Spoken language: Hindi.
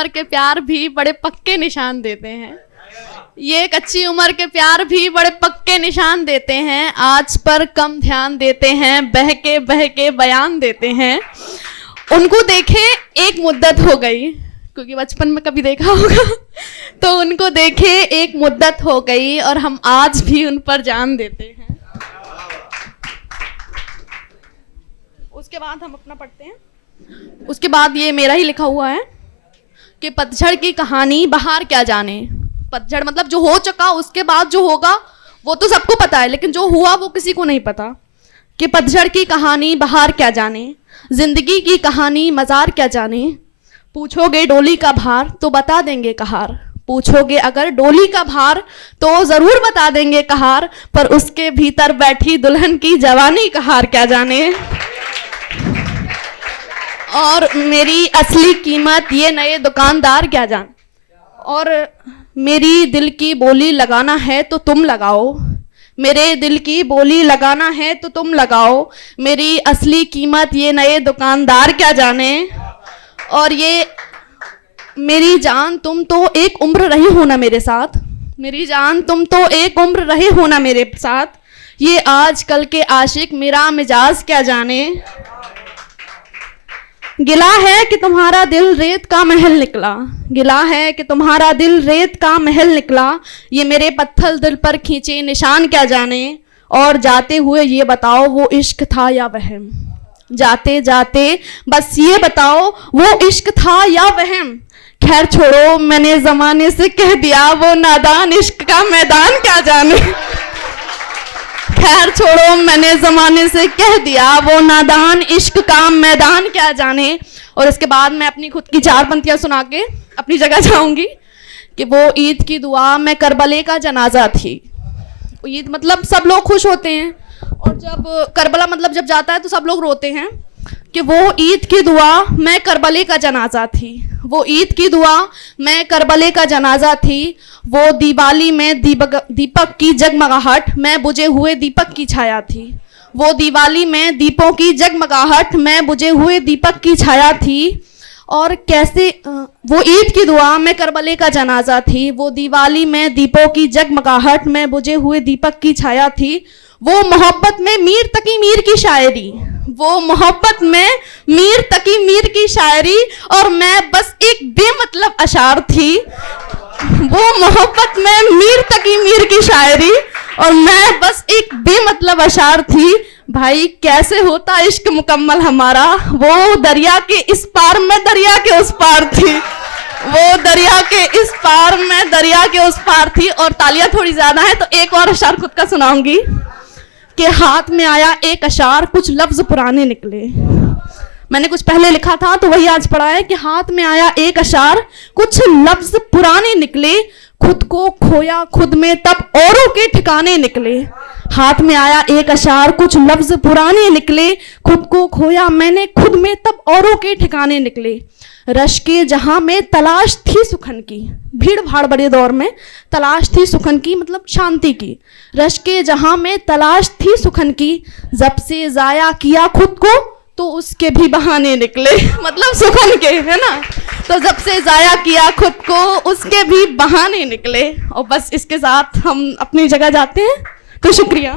उम्र के प्यार भी बड़े पक्के निशान देते हैं। ये कच्ची उम्र के प्यार भी बड़े पक्के निशान देते हैं। आज पर कम ध्यान देते हैं, बह के बयान देते हैं। उनको देखे एक मुद्दत हो गई, क्योंकि बचपन में कभी देखा होगा तो उनको देखे एक मुद्दत हो गई और हम आज भी उन पर जान देते हैं। उसके बाद हम अपना पढ़ते हैं। उसके बाद ये मेरा ही लिखा हुआ है कि पतझड़ की कहानी बहार क्या जाने। पतझड़ मतलब जो हो चुका, उसके बाद जो होगा वो तो सबको पता है, लेकिन जो हुआ वो किसी को नहीं पता। कि पतझड़ की कहानी बहार क्या जाने, जिंदगी की कहानी मजार क्या जाने। पूछोगे डोली का भार तो बता देंगे कहार, पूछोगे अगर डोली का भार तो जरूर बता देंगे कहार, पर उसके भीतर बैठी दुल्हन की जवानी का हार क्या जाने। और मेरी असली कीमत ये नए दुकानदार क्या जान। और मेरी दिल की बोली लगाना है तो तुम लगाओ, मेरे दिल की बोली लगाना है तो तुम लगाओ। मेरी असली कीमत ये नए दुकानदार क्या जाने। और ये मेरी जान तुम तो एक उम्र रही हो ना मेरे साथ, मेरी जान तुम तो एक उम्र रहे हो ना मेरे साथ। ये आज कल के आशिक मेरा मिजाज क्या जाने। गिला है कि तुम्हारा दिल रेत का महल निकला, गिला है कि तुम्हारा दिल रेत का महल निकला। ये मेरे पत्थर दिल पर खींचे निशान क्या जाने। और जाते हुए ये बताओ वो इश्क था या वहम, जाते जाते बस ये बताओ वो इश्क था या वहम। खैर छोड़ो मैंने जमाने से कह दिया वो नादान इश्क का मैदान क्या जाने। खैर छोड़ो मैंने जमाने से कह दिया वो नादान इश्क का मैदान क्या जाने। और इसके बाद मैं अपनी खुद की 4 पंक्तियां सुना के अपनी जगह जाऊंगी। कि वो ईद की दुआ मैं करबले का जनाजा थी। ईद मतलब सब लोग खुश होते हैं, और जब करबला मतलब जब जाता है तो सब लोग रोते हैं। कि वो ईद की दुआ मैं करबले का जनाजा थी, वो ईद की दुआ मैं करबले का जनाजा थी। वो दिवाली में दीपक की जगमगाहट मैं बुझे हुए दीपक की छाया थी, वो दिवाली में दीपों की जगमगाहट मैं बुझे हुए दीपक की छाया थी। और कैसे वो ईद की दुआ मैं करबले का जनाजा थी, वो दिवाली में दीपों की जगमगाहट मैं बुझे हुए दीपक की छाया थी। वो मोहब्बत में मीर तकी मीर की शायरी, वो मोहब्बत में मीर तकी मीर की शायरी। और मैं बस एक बेमतलब अशार थी, वो मोहब्बत में मीर तकी मीर की शायरी, और मैं बस एक बेमतलब अशार थी। भाई कैसे होता इश्क मुकम्मल हमारा, वो दरिया के इस पार मैं दरिया के उस पार थी, वो दरिया के इस पार मैं दरिया के उस पार थी। और तालियां थोड़ी ज्यादा है तो एक और अशार खुद का सुनाऊंगी। कि हाथ में आया एक अशार कुछ लफ्ज पुराने निकले। मैंने कुछ पहले लिखा था तो वही आज पढ़ा है। कि हाथ में आया एक अशार कुछ लफ्ज पुराने निकले, खुद को खोया खुद में तब औरों के ठिकाने निकले। हाथ में आया एक अशार कुछ लफ्ज पुराने निकले, खुद को खोया मैंने खुद में तब औरों के ठिकाने निकले। रश के जहां में तलाश थी सुखन की, भीड़ भाड़ बड़े दौर में तलाश थी सुखन की मतलब शांति की। रश के जहां में तलाश थी सुखन की, जब से जाया किया खुद को तो उसके भी बहाने निकले। मतलब सुखन के, है ना। तो जब से जाया किया खुद को उसके भी बहाने निकले। और बस इसके साथ हम अपनी जगह जाते हैं। तो शुक्रिया।